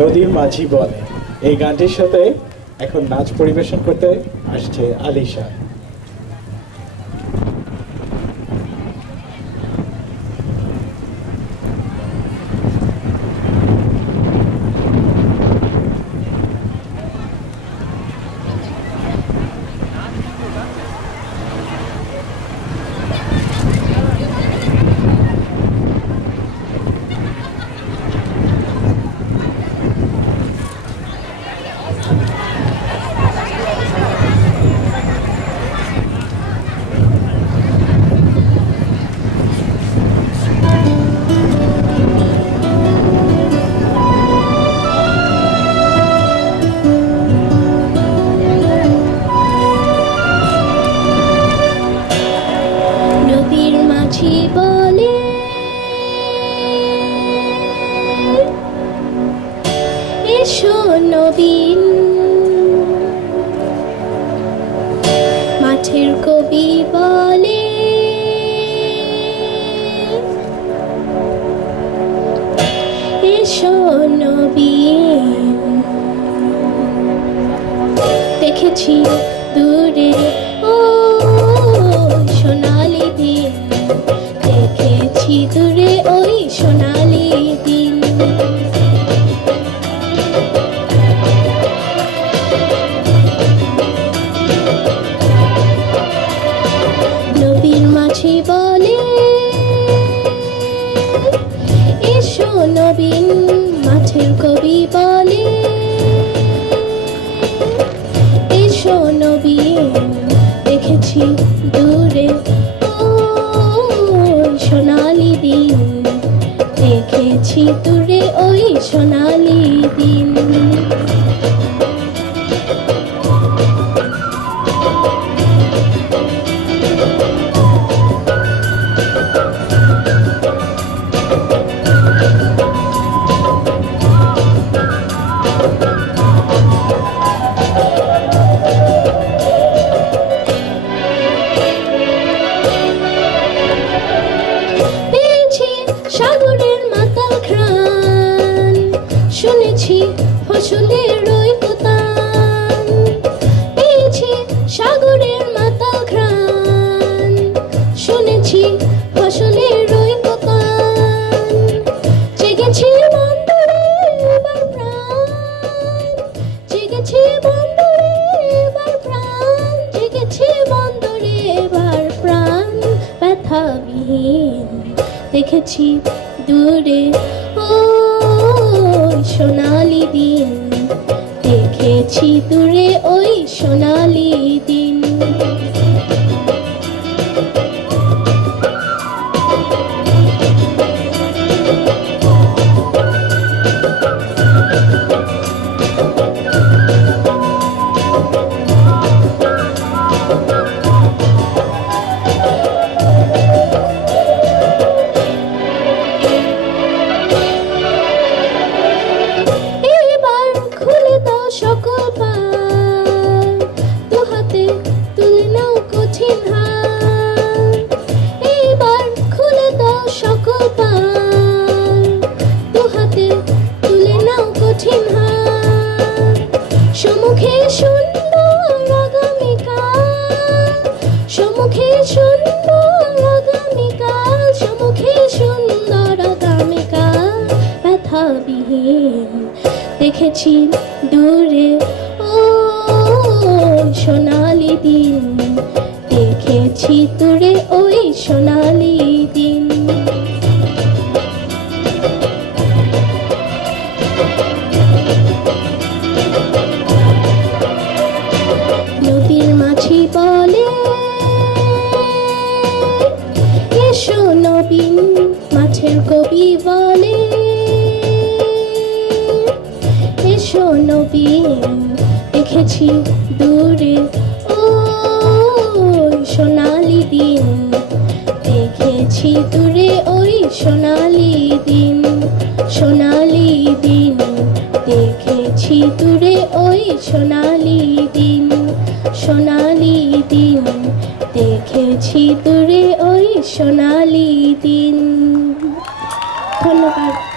নদীর মাঝি বলে এই গানটির সাথে এখন নাচ পরিবেশন করতে আসছে আলিশা। বলে এসো নবীন, মাঠের কবি বলে এসো নবীন। দেখেছি দূরে ও সোনালি দিন, দেখেছি দূরে ওই সোনালি দিন। নবীর মাঝি বলে এসো নবীন, মাঠের কবি বলে এসো নবীন। দেখেছি দূরে ও সোনালি দিন, দেখেছি দূরে ওই সোনালি দিন। সাগরের মাতাল ঘ্রাণ, শুনেছি ফসলের ওই কোতান। পেয়েছি সাগরের মাতাল ঘ্রাণ, শুনেছি ফসলের ওই কোতান। জেগেছি বন্দরে এবার প্রাণ, জেগেছি বন্দরে এবার প্রাণ, জেগেছি বন্দরে এবার প্রাণ। ব্যথাবিহীন দেখেছি দূরে ও সোনালি দিন, দেখেছি দূরে ওই সোনালি দিন। সকল পার দু হাতে তুলে নাও কঠিন হার, এইবার খুলে দাও সকল পার দু হাতে তুলে নাও কঠিন হার। সম্মুখে সুন্দর আগামীকাল, সম্মুখে সুন্দর আগামীকাল, সম্মুখে সুন্দর আগামীকাল। ব্যথাবিহীন দেখেছি দূরে ও সোনালি দিন, দেখেছি দূরে ওই সোনালি দিন। নদীর মাঝি বলে এসো নবীন, মাঠের কবি বলে এসো নবীন। দেখেছি দূরে ও সোনালি দিন, দেখেছি দূরে ওই সোনালি দিন। সোনালি দিন দেখেছি দূরে ওই সোনালি দিন। সোনালি দিন দেখেছি দূরে ওই সোনালি দিন। ধন্যবাদ।